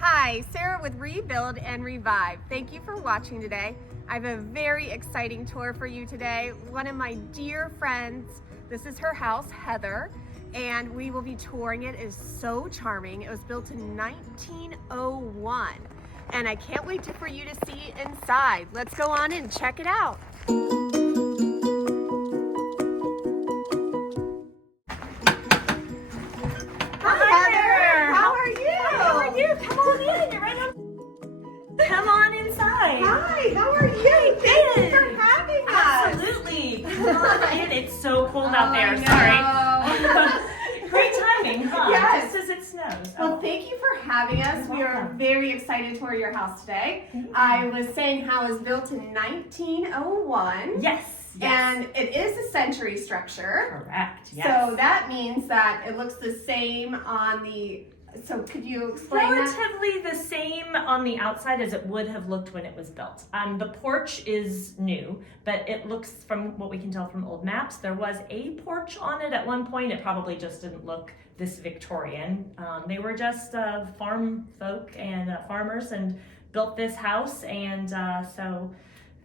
Hi, Sarah with Rebuild and Revive. Thank you for watching today. I have a very exciting tour for you today. One of my dear friends, this is her house, Heather, and we will be touring it. It is so charming. It was built in 1901, and I can't wait for you to see inside. Let's go on and check it out. Come on in. You're right on. Come on inside. Hi, how are you? Thank you for having us. Absolutely. Come on in. It's so cold out there. Sorry. Great timing, huh? Yes. Just as it snows. Well, thank you for having us. We are very excited to tour your house today. I was saying how it was built in 1901. Yes. And it is a century structure. Correct. Yes. So that means that it looks the same on the. So could you explain that? Relatively the same on the outside as it would have looked when it was built. The porch is new, but it looks, from what we can tell from old maps, there was a porch on it at one point. It probably just didn't look this Victorian. They were just farm folk and farmers and built this house, and so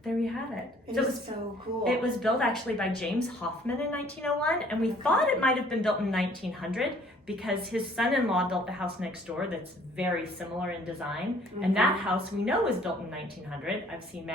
there you have it. It was so cool. It was built actually by James Hoffman in 1901, and we thought it might have been built in 1900 because his son-in-law built the house next door that's very similar in design. And that house we know was built in 1900. I've seen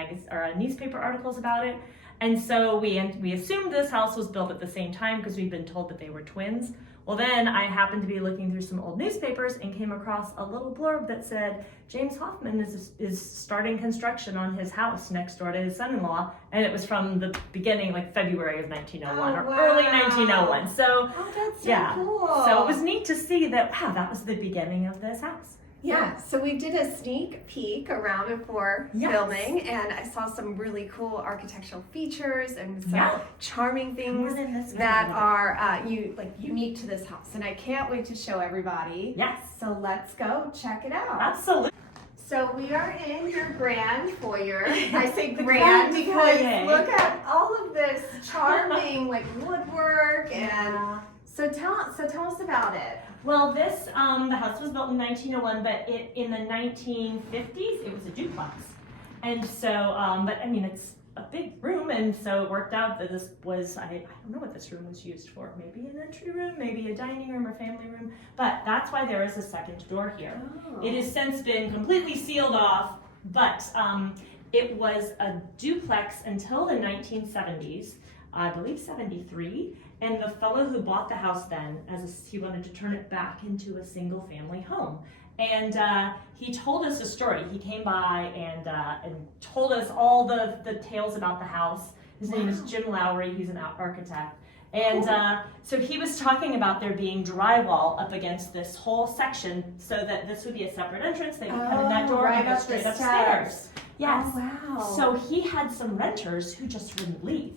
newspaper articles about it. And so we assumed this house was built at the same time because we'd been told that they were twins. Well, then I happened to be looking through some old newspapers and came across a little blurb that said James Hoffman is starting construction on his house next door to his son-in-law, and it was from the beginning, like February of 1901 or early 1901. So that's so yeah, cool. so it was neat to see that. Wow, that was the beginning of this house. Yeah, so we did a sneak peek around before filming, and I saw some really cool architectural features and some charming things that are unique to this house. And I can't wait to show everybody. Yes. So let's go check it out. Absolutely. So we are in your grand foyer. I say grand because look at all of this charming woodwork and so tell us about it. Well, the house was built in 1901, but in the 1950s, it was a duplex. And so, but I mean, it's a big room, and so it worked out that this was, I don't know what this room was used for, maybe an entry room, maybe a dining room or family room, but that's why there is a second door here. Oh. It has since been completely sealed off, but it was a duplex until the 1970s. I believe 73, and the fellow who bought the house then, he wanted to turn it back into a single family home. And he told us a story. He came by and told us all the tales about the house. His name is Jim Lowry. He's an architect. And so he was talking about there being drywall up against this whole section so that this would be a separate entrance. They would come in that door and go straight upstairs. Yes. Oh, wow. So he had some renters who just wouldn't leave.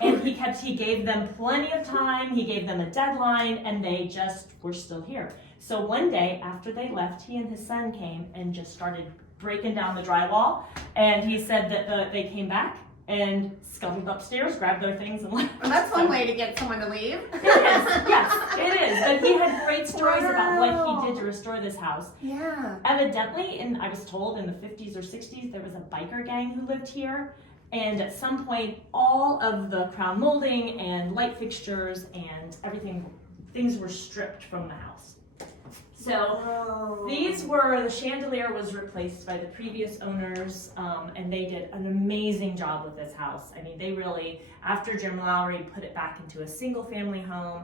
And he gave them plenty of time, he gave them a deadline, and they just were still here. So one day after they left, he and his son came and just started breaking down the drywall. And he said that they came back and scuttled upstairs, grabbed their things and left. Well, that's one way to get someone to leave. It is, yes, it is. But he had great stories about what he did to restore this house. Yeah. Evidently, I was told in the 50s or 60s, there was a biker gang who lived here. And at some point, all of the crown molding and light fixtures and things were stripped from the house. So the chandelier was replaced by the previous owners, and they did an amazing job with this house. I mean, they really, after Jim Lowry put it back into a single family home,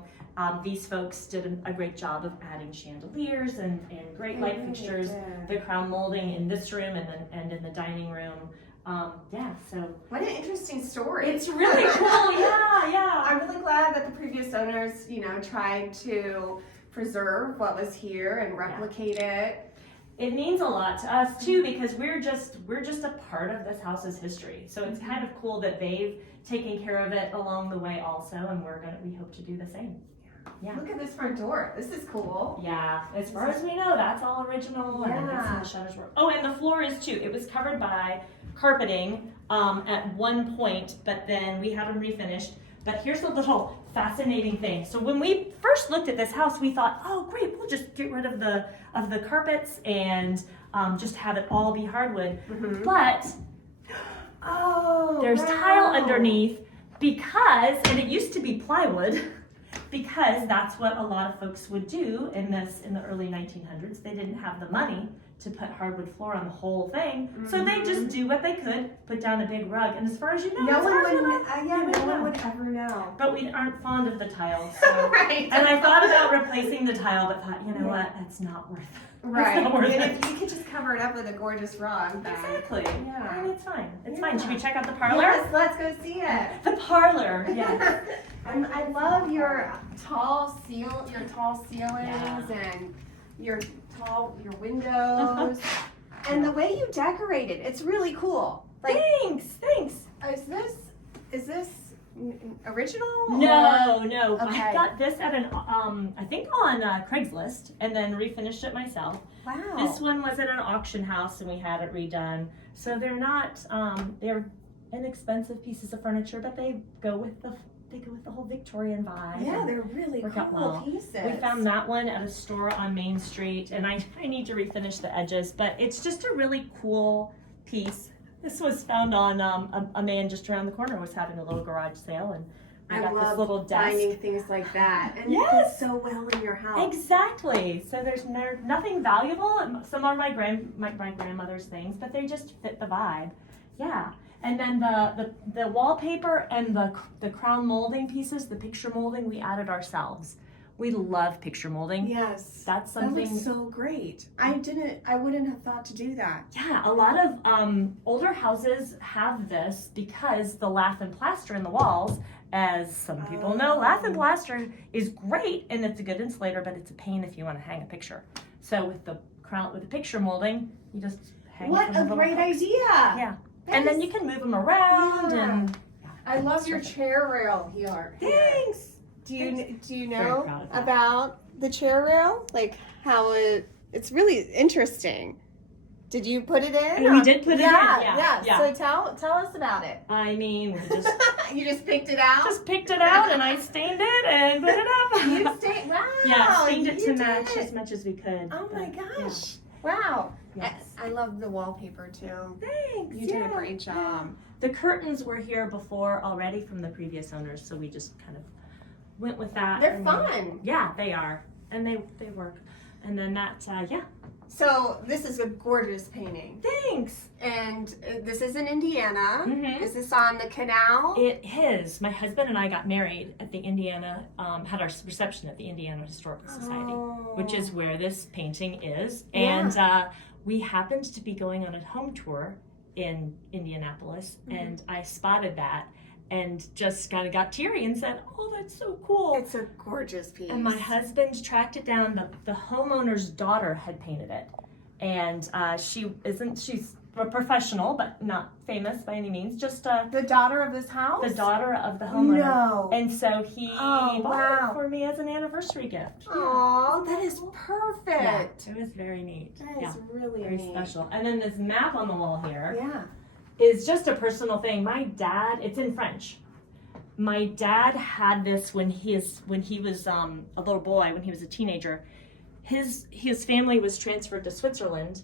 these folks did a great job of adding chandeliers and great light fixtures, the crown molding in this room and in the dining room. So what an interesting story. It's really cool. Yeah. I'm really glad that the previous owners, tried to preserve what was here and replicate it. It means a lot to us too because we're just a part of this house's history. So it's kind of cool that they've taken care of it along the way also, and we hope to do the same. Yeah. Look at this front door. This is cool. Yeah, as far as we know, that's all original. And I think some of the shutters were. Oh, and the floor is too. It was covered by carpeting at one point, but then we had them refinished. But here's a little fascinating thing. So when we first looked at this house, we thought, oh great, we'll just get rid of the carpets and just have it all be hardwood. Mhm. But there's tile underneath because, and it used to be plywood, because that's what a lot of folks would do in the early 1900s. They didn't have the money to put hardwood floor on the whole thing, so they just do what they could, put down a big rug, and as far as you know, No it's one hardwood. would, no one would ever know. But we aren't fond of the tiles. So. Right. And I thought about replacing the tile, but thought, you know what, that's not worth it. Right. That's not worth And it. if you could just cover it up with a gorgeous rug, then. Exactly. Yeah. And it's fine. It's Yeah. fine. Should we check out the parlor? Yes, let's go see it. The parlor. Yes. And I love your tall ceilings Yeah. and your windows and the way you decorate it. It's really cool. Like, Thanks. is this original? No. Okay. I got this at I think on Craigslist, and then refinished it myself. Wow. This one was at an auction house, and we had it redone. So they're not, they're inexpensive pieces of furniture, but they go with the whole Victorian vibe. Yeah, they're really Work out cool well. pieces. We found that one at a store on Main Street, and I need to refinish the edges, but it's just a really cool piece. This was found on a man just around the corner was having a little garage sale, and I got love this little desk. finding things like that, and Yes. it fits so well in your house. Exactly. So there's nothing valuable. Some are my grandmother's things, but they just fit the vibe. Yeah. And then the wallpaper and the crown molding pieces, the picture molding, we added ourselves. We love picture molding. Yes, That's that something. looks so great. I wouldn't have thought to do that. Yeah, a lot of older houses have this because the lath and plaster in the walls, as some people know, lath and plaster is great and it's a good insulator, but it's a pain if you want to hang a picture. So with the picture molding, you just hang. What a great idea! Yeah, and then you can move them around and. I love your chair rail here. Thanks. Do you Very know proud of that. about the chair rail? Like how it's really interesting. Did you put it in? We did put it in. Yeah. Yeah. So tell us about it. I mean, we just You just picked it out. just picked it out and I stained it and put it up. You stained. Wow. Yeah, stained it you to did match it. as much as we could. Oh my but, gosh. Wow. yeah. Yes. I love the wallpaper too. Thanks. You did a great job. The curtains were here before already from the previous owners, so we just kind of went with that. They're and fun. Yeah, they are, and they work. And then that, yeah. So this is a gorgeous painting, Thanks. and this is in Indiana. Mhm. Is this on the canal? It is. My husband and I got married at the Indiana, had our reception at the Indiana Historical Society, which is where this painting is. And we happened to be going on a home tour in Indianapolis, and I spotted that and just kind of got teary and said, oh, that's so cool. It's a gorgeous piece. And my husband tracked it down. The homeowner's daughter had painted it. And she's a professional, but not famous by any means, just the daughter of this house? the daughter of the homeowner. No. And so he Oh, bought wow. it for me as an anniversary gift. Oh, that is Yeah, perfect. it was very neat. That Yeah, is really very neat. special. And then this map on the wall here Yeah. is just a personal thing. My dad, it's in French. My dad had this when he was a little boy, when he was a teenager. His family was transferred to Switzerland,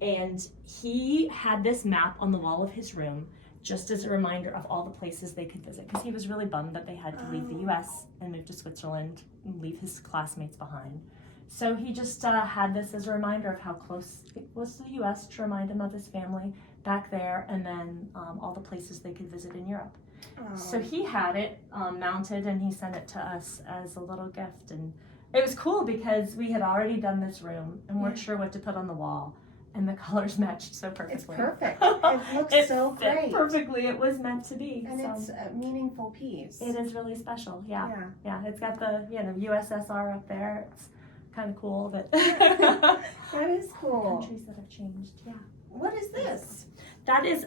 and he had this map on the wall of his room just as a reminder of all the places they could visit, because he was really bummed that they had to leave the U.S. and move to Switzerland and leave his classmates behind. So he just had this as a reminder of how close it was to the U.S. to remind him of his family back there, and then all the places they could visit in Europe. Oh. So he had it mounted, and he sent it to us as a little gift. And it was cool because we had already done this room and weren't sure what to put on the wall. And the colors matched so perfectly. It's perfect. It looks It so fit great. perfectly. It was meant to be. And so. it's a meaningful piece. It is really special. Yeah. Yeah. Yeah. It's got the USSR up there. It's kind of cool that That is cool. countries that have changed. Yeah. What is this? That is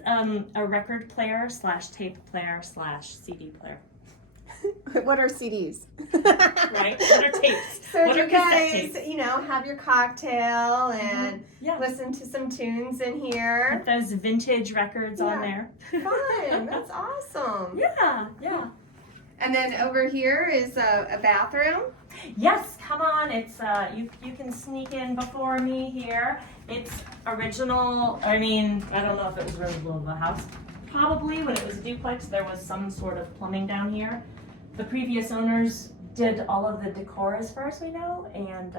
a record player / tape player / CD player. What are CDs? Right? What are tapes? So What you are cassette guys, tapes? have your cocktail and Yeah. listen to some tunes in here. Put those vintage records on Yeah. there. Fun. That's awesome. Yeah, yeah. And then over here is a bathroom. Yes, come on. It's you can sneak in before me here. It's original. I mean, I don't know if it was original of the house. Probably when it was a duplex, there was some sort of plumbing down here. The previous owners did all of the decor as far as we know, and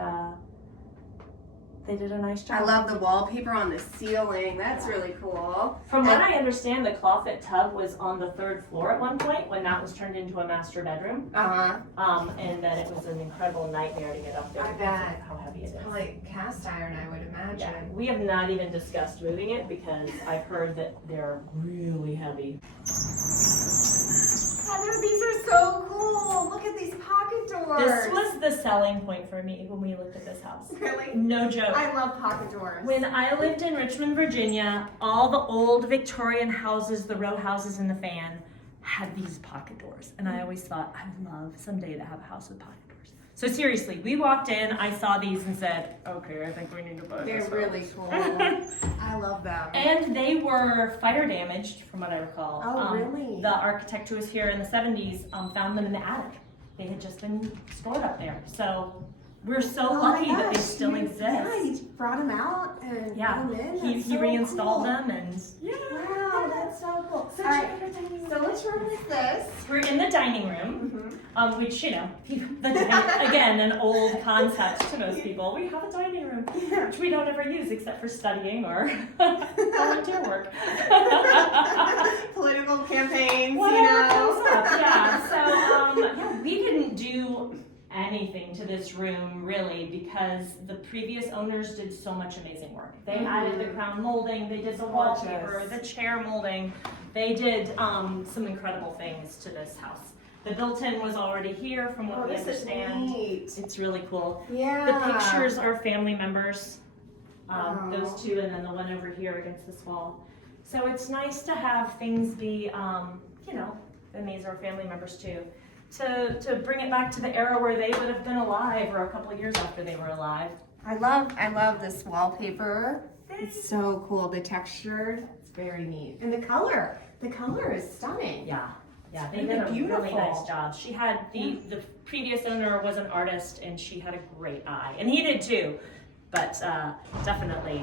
they did a nice job. I love the wallpaper on the ceiling. That's really cool. From what I understand, the clawfoot tub was on the 3rd floor at one point when that was turned into a master bedroom. And that it was an incredible nightmare to get up there. I because of bet. how heavy it is. Probably cast iron, I would imagine. Yeah, we have not even discussed moving it because I've heard that they're really heavy. Heather, these are so cool. Look at these pocket doors. This was the selling point for me when we looked at this house. Really? No joke. I love pocket doors. When I lived in Richmond, Virginia, all the old Victorian houses, the row houses in the fan, had these pocket doors. And I always thought, I would love someday to have a house with pocket doors. So seriously, we walked in, I saw these and said, okay, I think we need to buy They're this house. really cool. I love them. And they were fire damaged, from what I recall. Oh, really? The architect who was here in the 70s found them in the attic. They had just been stored up there. So we're so lucky that they still exist. Yeah, you brought them out and Yeah, put them in. he That's so reinstalled cool. them and yeah. Wow, that's so cool. So All right, check out our dining room. so which room is this? We're in the dining room, Mm-hmm. which, you know, again, an old concept to most people. We have a dining room, which we don't ever use except for studying or volunteer work. Political campaigns, Whatever comes up, yeah. So, yeah, we didn't do anything to this room really because the previous owners did so much amazing work. They added the crown molding, they did the wallpaper, the chair molding. They did some incredible things to this house. The built-in was already here from what we understand. Neat. It's really cool. Yeah. The pictures are family members, Oh. those two, and then the one over here against this wall. So it's nice to have things be, you know, and these are family members too. To bring it back to the era where they would have been alive or a couple of years after they were alive. I love this wallpaper. It's so cool. The texture, it's very neat. And the color is stunning. Yeah, they really did a really beautiful. nice job. She had, the previous owner was an artist and she had a great eye. And he did too, but definitely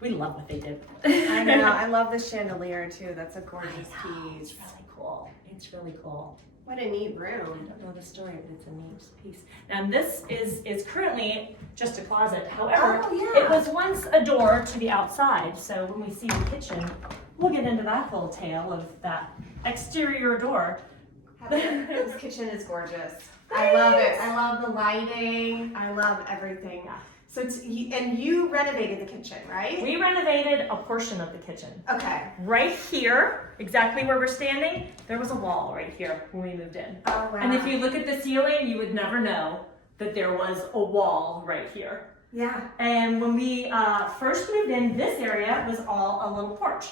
we love what they did. I know. I love the chandelier too. That's a gorgeous It's piece. really cool. It's really cool. What a neat I room. don't know the story, but it's a neat piece. And this is currently just a closet. However, Oh, yeah. it was once a door to the outside. So when we see the kitchen, we'll get into that whole tale of that exterior door. This kitchen is gorgeous. I love it. I love the lighting. I love everything. Yeah. So and you renovated the kitchen, right? We renovated a portion of the kitchen. Okay. Right here, exactly where we're standing, there was a wall right here when we moved in. Oh, wow. And if you look at the ceiling, you would never know that there was a wall right here. Yeah. And when we first moved in, this area was all a little porch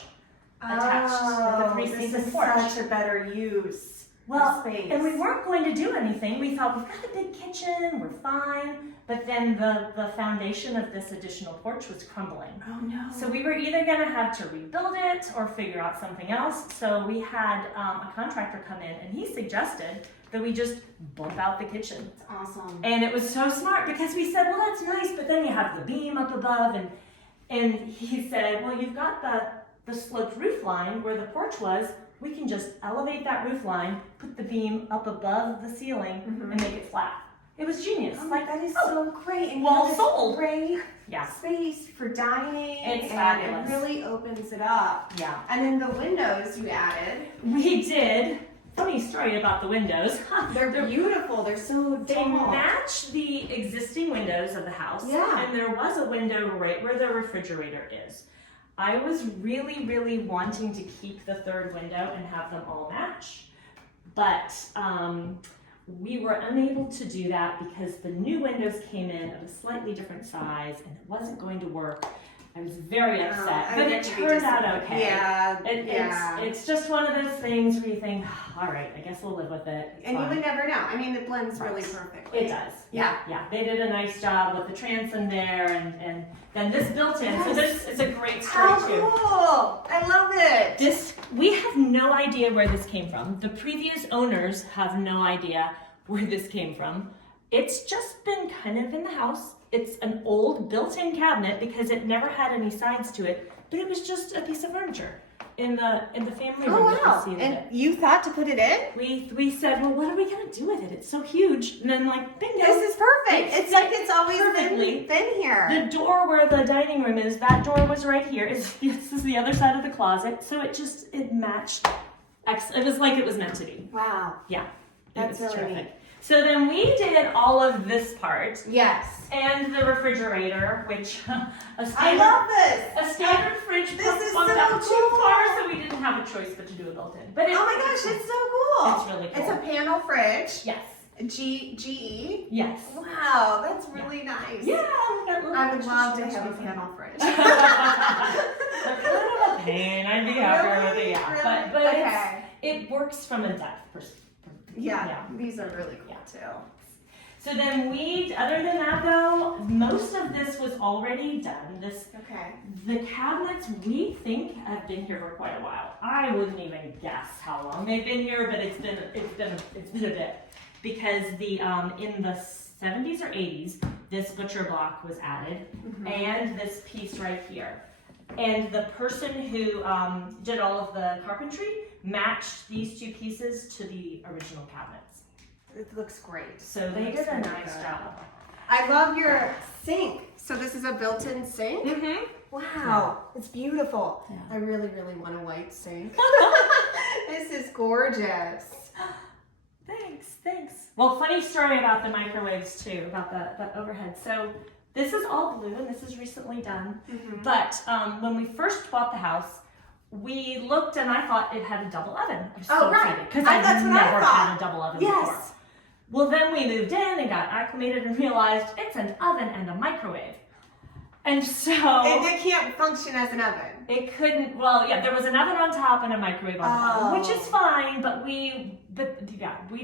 attached, like a three-season this is porch. such a better use Well, of space. and we weren't going to do anything. We thought, we've got a big kitchen, we're fine. But then the foundation of this additional porch was crumbling. Oh no. So we were either going to have to rebuild it or figure out something else. So we had a contractor come in and he suggested that we just bump out the kitchen. That's awesome. And it was so smart because we said, well, that's nice, but then you have the beam up above. And he said, well, you've got the sloped roof line where the porch was. We can just elevate that roof line, put the beam up above the ceiling, and make it flat. It was genius. Oh, that is so great. And well you have sold. Great Yeah. space for dining. It's and fabulous. It really opens it up. Yeah. And then the windows you added. We did. Funny story about the windows. They're beautiful. They're so They tall. match the existing windows of the house. Yeah. And there was a window right where the refrigerator is. I was really, really wanting to keep the third window and have them all match. But we were unable to do that because the new windows came in of a slightly different size and it wasn't going to work. I was very upset, I but it bet you'd be turned out disappointed. okay. Yeah, It's just one of those things where you think, all right, I guess we'll live with it. It's and you fine. would never know. I mean, it blends really perfectly. It does. Yeah. Yeah. They did a nice job with the transom there, and then this built in. So this is a great story How too. cool! I love it. We have no idea where this came from. The previous owners have no idea where this came from. It's just been kind of in the house. It's an old built-in cabinet because it never had any sides to it, but it was just a piece of furniture in the family room. Oh that wow! we seated And it. you thought to put it in? We said, well, what are we gonna do with it? It's so huge. And then like, bingo. This is perfect. It's like it's always perfectly. been here. The door where the dining room is, that door was right here. This is the other side of the closet. So it matched. It was like it was meant to be. Wow. Yeah. That's it was really terrific. neat. So then we did all of this part Yes. and the refrigerator, which I love this. a standard fridge This bumped is up so too cool. far, so we didn't have a choice but to do a built-in. But Oh my gosh, it's so cool. It's really cool. It's a panel fridge. Yes. GE. Yes. Wow, that's really nice. Yeah. I would love to have a panel fridge. They're kind of a pain. I'd be happier with it. Yeah. Really? But Okay. it works from a depth perspective. Yeah, these are really cool too. So then other than that though, most of this was already done. Okay. The cabinets we think have been here for quite a while. I wouldn't even guess how long they've been here, but it's been a bit. Because in the 70s or 80s, this butcher block was added, and this piece right here. And the person who did all of the carpentry matched these two pieces to the original cabinets. It looks great. So they did a nice job. I love your sink. So this is a built-in sink? Mm-hmm. Wow, it's beautiful. Yeah. I really, really want a white sink. This is gorgeous. Thanks. Well, funny story about the microwaves too, about the overhead. So this is all blue and this is recently done. But when we first bought the house, we looked and I thought it had a double oven. I was so excited because I've that's what I never thought. had a double oven before. Well, then we moved in and got acclimated and realized it's an oven and a microwave. And so It can't function as an oven. it couldn't, well, yeah, there was an oven on top and a microwave on the bottom, which is fine, but we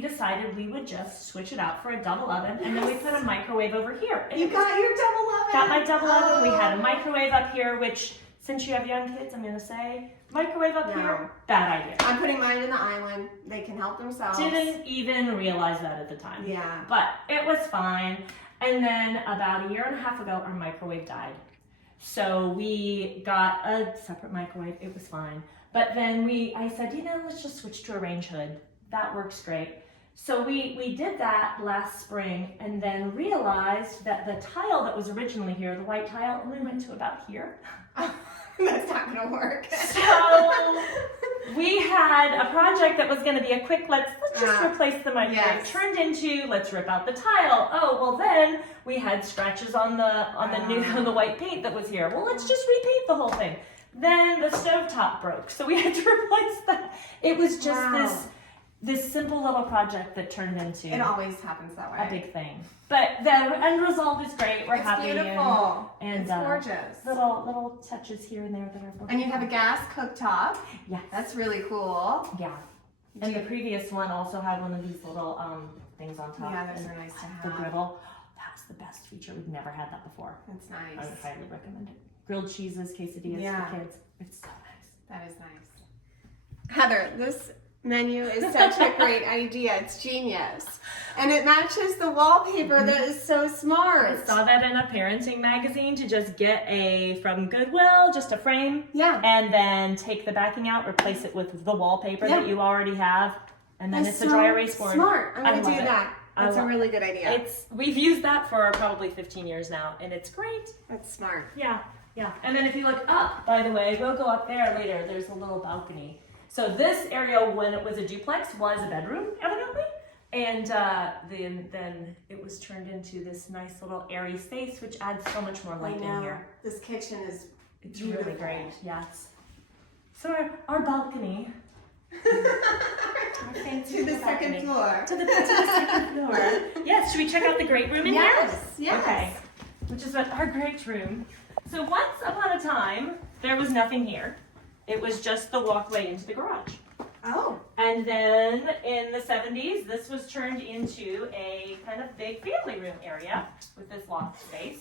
decided we would just switch it out for a double oven, and then we put a microwave over here. And You got your double oven? got my double oven, we had a microwave up here, which, since you have young kids, I'm gonna say, microwave up here, bad idea. I'm putting mine in the island. They can help themselves. Didn't even realize that at the time. Yeah. But it was fine. And then about a year and a half ago, our microwave died. So we got a separate microwave. It was fine. But then I said, let's just switch to a range hood. That works great. So we did that last spring and then realized that the tile that was originally here, the white tile, only went to about here. That's not gonna work. So we had a project that was going to be a quick, let's just replace the microwave. Yes. Turned into, let's rip out the tile. Oh, well then we had scratches on the white paint that was here. Well, let's just repaint the whole thing. Then the stovetop broke, so we had to replace that. It was just this simple little project that turned into It always happens that way. a big thing. But the end result is great. We're It's happy. beautiful. And It's gorgeous. Little touches here and there that are. And you have a gas cooktop. Yes. That's really cool. Yeah. And the previous one also had one of these little things on top. Yeah, those and are nice to the have. griddle. That was the best feature. We've never had that before. That's I nice. would highly recommend it. Grilled cheeses, quesadillas for kids. It's so nice. That is nice. Heather, this menu is such a great idea. It's genius. And it matches the wallpaper that is so smart. I saw that in a parenting magazine to just get from Goodwill, just a frame. Yeah. And then take the backing out, replace it with the wallpaper that you already have. And then it's a dry erase board. Smart. I'm going to do it. that. That's a really good idea. We've used that for probably 15 years now, and it's great. That's smart. Yeah. And then if you look up, by the way, we'll go up there later. There's a little balcony. So this area, when it was a duplex, was a bedroom, evidently. And then it was turned into this nice little airy space, which adds so much more light in here. This kitchen is It's beautiful. really great, yes. So our balcony. Our fancy to the little second balcony. floor. To the second floor. Yes, should we check out the great room in here? Yes. Okay. Which is our great room. So once upon a time, there was nothing here. It was just the walkway into the garage. Oh. And then in the 70s, this was turned into a kind of big family room area with this loft space.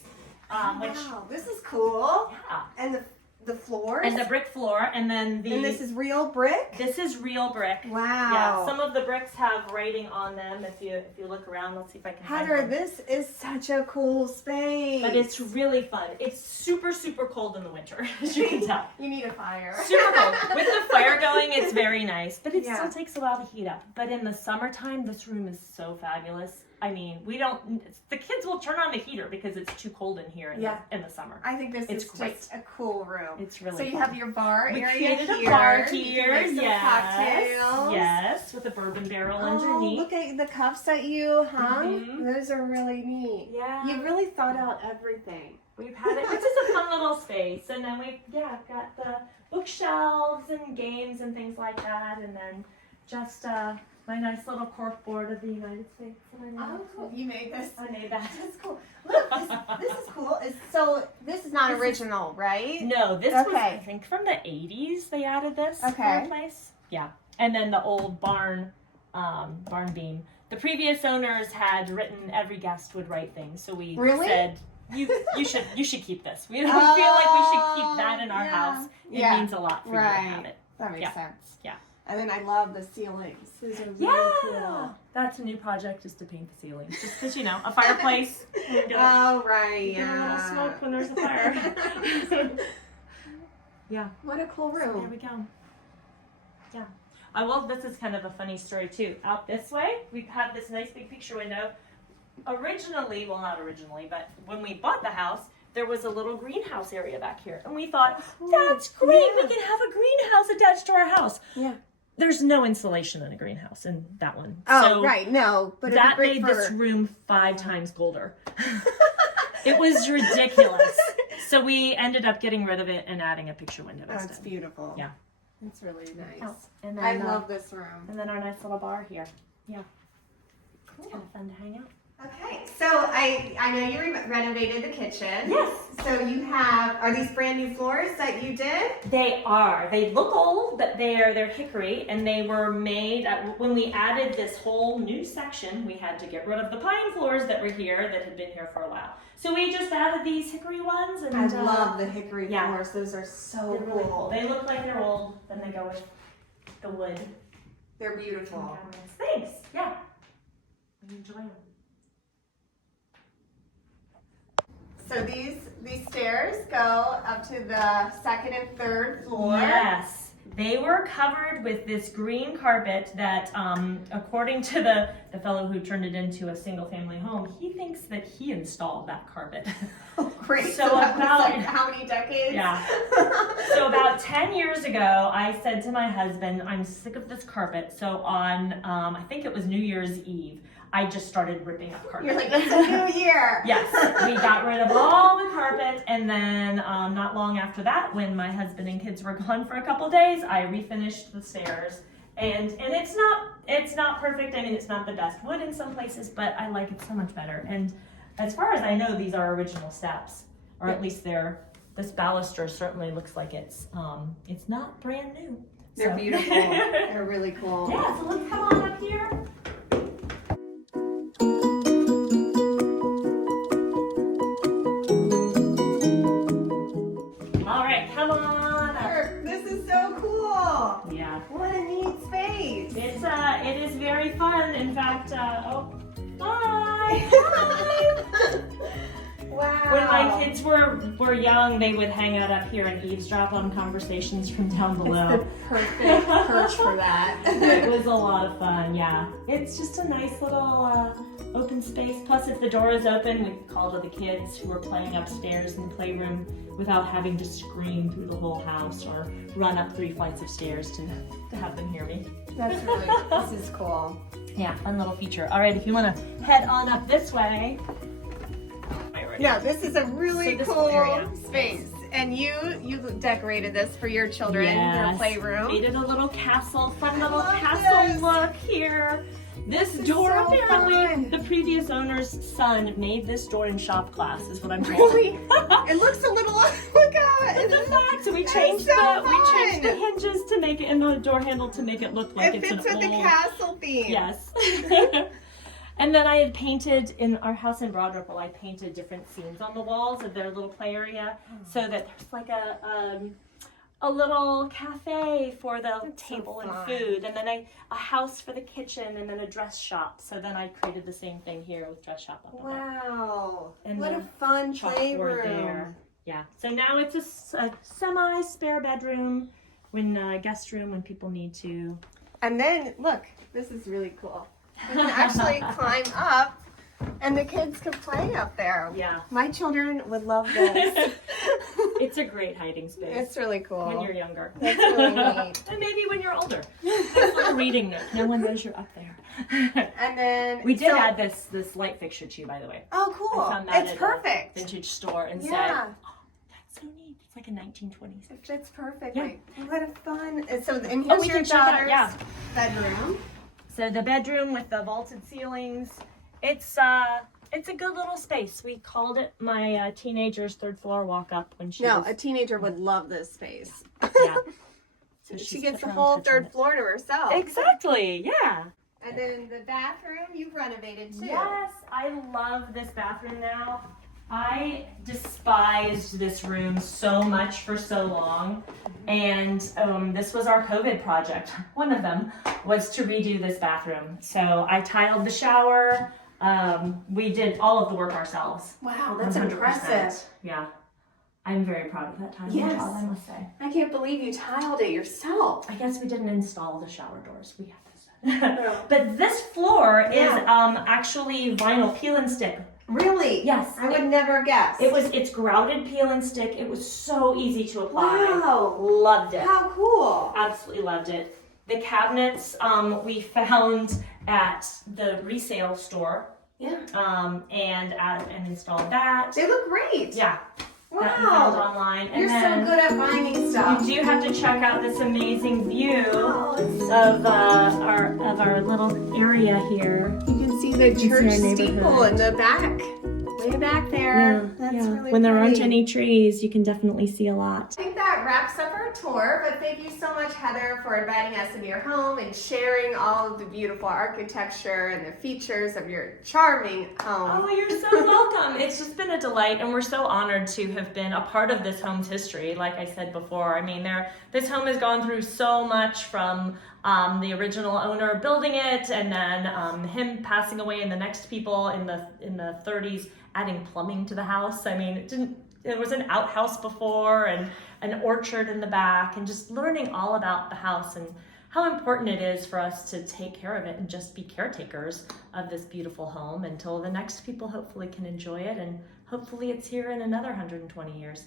Which, wow, this is cool. yeah. And the floors? And the brick floor, and then And this is real brick? This is real brick. Wow. Yeah, some of the bricks have writing on them. If you look around, let's see if I can find Heather, them. this is such a cool space. But it's really fun. It's super, super cold in the winter, as you can tell. You need a fire. Super cold. With the fire going, it's very nice, but it Yeah. still takes a while to heat up. But in the summertime, this room is so fabulous. I mean, the kids will turn on the heater because it's too cold in here in the summer. I think this It's is great. just a cool room. It's really So you fun. have your bar We area created here. a bar You can here, make some yes, cocktails. yes, with a bourbon barrel Oh, underneath. look at the cups that you hung. Mhm. Those are really neat. Yeah. You really thought out everything. We've had it. It's just a fun little space, and then I've got the bookshelves and games and things like that, and then just my nice little cork board of the United States. That I made. Oh, cool. You made this. I made that. That's cool. Look, this is cool. So this is not original, right? No, this was Okay. I think from the 80s. They added this Okay. fireplace. Yeah, and then the old barn beam. The previous owners had written every guest would write things, so we Really? said you should keep this. We don't feel like we should keep that in our yeah. house. It Yeah. means a lot for you to have Right. it. That makes Yeah. sense. Yeah. And then I love the ceilings. These are really Yeah, cool. that's a new project, is to paint the ceilings. Just because a fireplace. Get Oh, right. a little Yeah. smoke when there's a fire. Yeah. What a cool So there room. we go. Yeah. This is kind of a funny story too. Out this way, we have this nice big picture window. Originally, well, not originally, but when we bought the house, there was a little greenhouse area back here. And we thought, that's great. Yeah. We can have a greenhouse attached to our house. Yeah. There's no insulation in a greenhouse in that one. Oh, So right. No, but it'd be that great made for... this room 5 times colder. It was ridiculous. So we ended up getting rid of it and adding a picture window That's instead. beautiful. Yeah. It's really nice. Oh, and then, I love this room. And then our nice little bar here. Yeah. It's kind of fun to hang out. Okay, so I know you renovated the kitchen. Yes. So you are these brand new floors that you did? They are. They look old, but they're hickory, and they were made when we added this whole new section. We had to get rid of the pine floors that were here that had been here for a while. So we just added these hickory ones, and I love the hickory yeah. floors. Those are so they're really cool. cool. They look like they're old, then they go with the wood. They're beautiful. Thanks. Yeah. We enjoy them. So these stairs go up to the second and third floor. Yes, they were covered with this green carpet that, according to the fellow who turned it into a single-family home, he thinks that he installed that carpet. Oh, great. So that was about- like how many decades? Yeah. So about 10 years ago, I said to my husband, I'm sick of this carpet. So on, I think it was New Year's Eve, I just started ripping up carpet. You're like, it's a new year. Yes, we got rid of all the carpet, and then not long after that, when my husband and kids were gone for a couple days, I refinished the stairs. And it's not perfect. I mean, it's not the best wood in some places, but I like it so much better. And as far as I know, these are original steps, or at least this baluster certainly looks like it's not brand new. They're So- beautiful. They're really cool. Yeah, so let's come on up here. All right, come on up. This is so cool. Yeah. What a neat space. It is very fun. In fact, oh, hi. Wow. When my kids were young, they would hang out up here and eavesdrop on conversations from down It's below. the perfect perch for that. It was a lot of fun, yeah. It's just a nice little open space. Plus, if the door is open, we can call to the kids who are playing upstairs in the playroom without having to scream through the whole house or run up 3 flights of stairs to have them hear me. That's really, this is cool. Yeah, fun little feature. All right, if you want to head on up this way. No, this is a really So this cool area. space. And you decorated this for your children, their Yes. playroom. Made it a little castle, fun little love castle this. look here. This is door, so apparently, fun. the previous owner's son made this door in shop class, is what I'm told. Really? It looks a little, look how Look at that. So we changed so we changed the fun. hinges to make it, and the door handle to make it look like It it's an fits with the old. castle theme. Yes. And then I had painted in our house in Broad Ripple. I painted different scenes on the walls of their little play area, so that there's like a little cafe for the That's so table and fun. food, and then a house for the kitchen, and then a dress shop. So then I created the same thing here with dress shop up above. Wow. And What the a fun Chalkboard playroom. there. Yeah. So now it's a semi spare bedroom, guest room when people need to. And then, look, this is really cool. You can actually climb up and the kids can play up there. Yeah. My children would love this. It's a great hiding space. It's really cool. When you're younger. That's really neat. And maybe when you're older. It's a little reading nook. No one knows you're up there. And then We did add this light fixture too, by the way. Oh, cool. I found that It's at a perfect. vintage store and said, Yeah, oh, that's so neat. It's like a 1920s. it fits Yeah. perfectly. What a fun. And so, and Oh, here's we your can check out, daughter's yeah. bedroom. So the bedroom with the vaulted ceilings, it's a good little space. We called it my teenager's third floor walk up when she No, was, a teenager would love this space. yeah. So She she's gets put the her own whole touch on third it. floor to herself. Exactly, yeah. And then the bathroom you've renovated too. Yes, I love this bathroom now. I despised this room so much for so long, and this was our COVID project. One of them was to redo this bathroom. So I tiled the shower. We did all of the work ourselves. Wow, that's 100%. impressive. Yeah, I'm very proud of that tiling Yes. job, I must say. I can't believe you tiled it yourself. I guess we didn't install the shower doors. We have this. Oh. But this floor is Yeah. actually vinyl peel and stick. Really? Yes. I would never guess. It's grouted peel and stick. It was so easy to apply. Wow. Loved it. How cool. Absolutely loved it. The cabinets we found at the resale store Yeah. and installed that. They look great. Yeah. That we found Wow. online. And You're then so good at finding stuff. you do have to check out this amazing view Oh, it's of our little area here. You can see the see church our steeple neighborhood. in the back. Way back there. That's really When there aren't pretty. any trees, you can definitely see a lot. I think that wraps up our tour, but thank you so much, Heather, for inviting us into your home and sharing all of the beautiful architecture and the features of your charming home. Oh, you're so welcome. It's just been a delight, and we're so honored to have been a part of this home's history. Like I said before, I mean, this home has gone through so much from the original owner building it, and then him passing away, and the next people in the 30s adding plumbing to the house. I mean, it was an outhouse before, and an orchard in the back, and just learning all about the house and how important it is for us to take care of it and just be caretakers of this beautiful home until the next people hopefully can enjoy it, and hopefully it's here in another 120 years.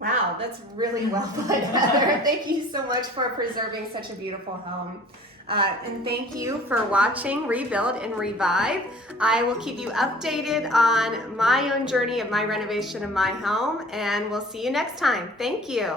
Wow, that's really well put, Heather. Thank you so much for preserving such a beautiful home. And thank you for watching Rebuild and Revive. I will keep you updated on my own journey of my renovation of my home, and we'll see you next time. Thank you.